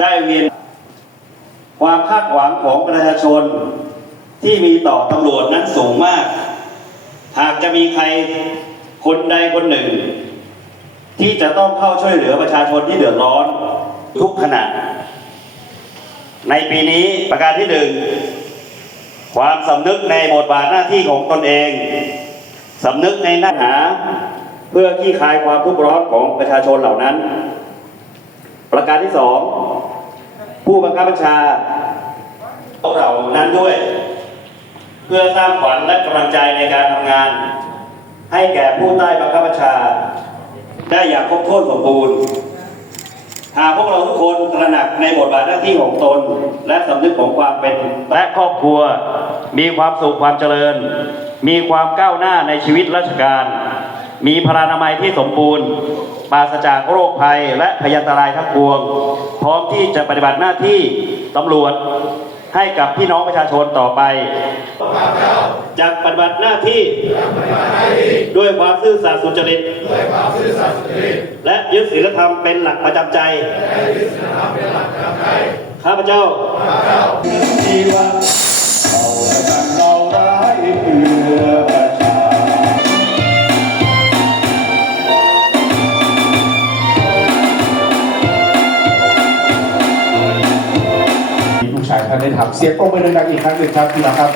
ได้เวียนความคาดหวังของประชาชนที่มีต่อตำรวจนั้นสูงมาก หากจะมีใครคนใดคนหนึ่ง ที่จะต้องเข้าช่วยเหลือประชาชนที่เดือดร้อนทุกขณะ ในปีนี้ประการที่หนึ่งความสำนึกในบทบาทหน้าที่ของตนเองสำนึกในหน้าหา เพื่อขี้คายความทุกข์ร้อนของประชาชนเหล่านั้น ประการที่สองผู้บังคับบัญชาของเรานั้นด้วย เพื่อสร้างขวัญและกำลังใจในการทำงาน ให้แก่ผู้ใต้บังคับบัญชา ได้อย่างครบถ้วนสมบูรณ์หากพวกเราทุกคนตระหนักในบทบาทหน้าที่ของตน และสำนึกของความเป็นและครอบครัว มีความสุขความเจริญ มีความก้าวหน้าในชีวิตราชการ มีพลานามัยที่สมบูรณ์ ปราศจากโรคภัยและพยันตรายทั้งปวง พร้อมที่จะปฏิบัติหน้าที่ตำรวจให้กับพี่น้องประชาชนต่อไปจะปฏิบัติหน้าที่ ด้วยความซื่อสัตย์สุจริต และยึดศีลธรรมเป็นหลักประจำใจ ข้าพเจ้า ชายท่านได้ทำเสียงปรบมือดังๆอีกครั้งหนึ่งครับพี่น้องครับ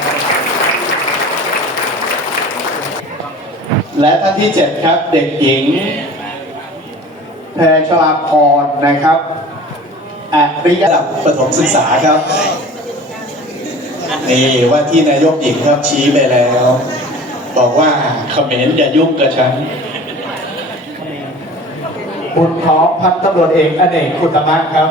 และท่านที่เจ็ดครับเด็กหญิงแพรชลาพรนะครับอริยระดับประถมศึกษาครับนี่ว่าที่นายกหญิงครับชี้ไปแล้ว บอกว่าเขมรอย่ายุ่งกับฉันบุญของพันตำรวจเอกอเนกขุตมะครับ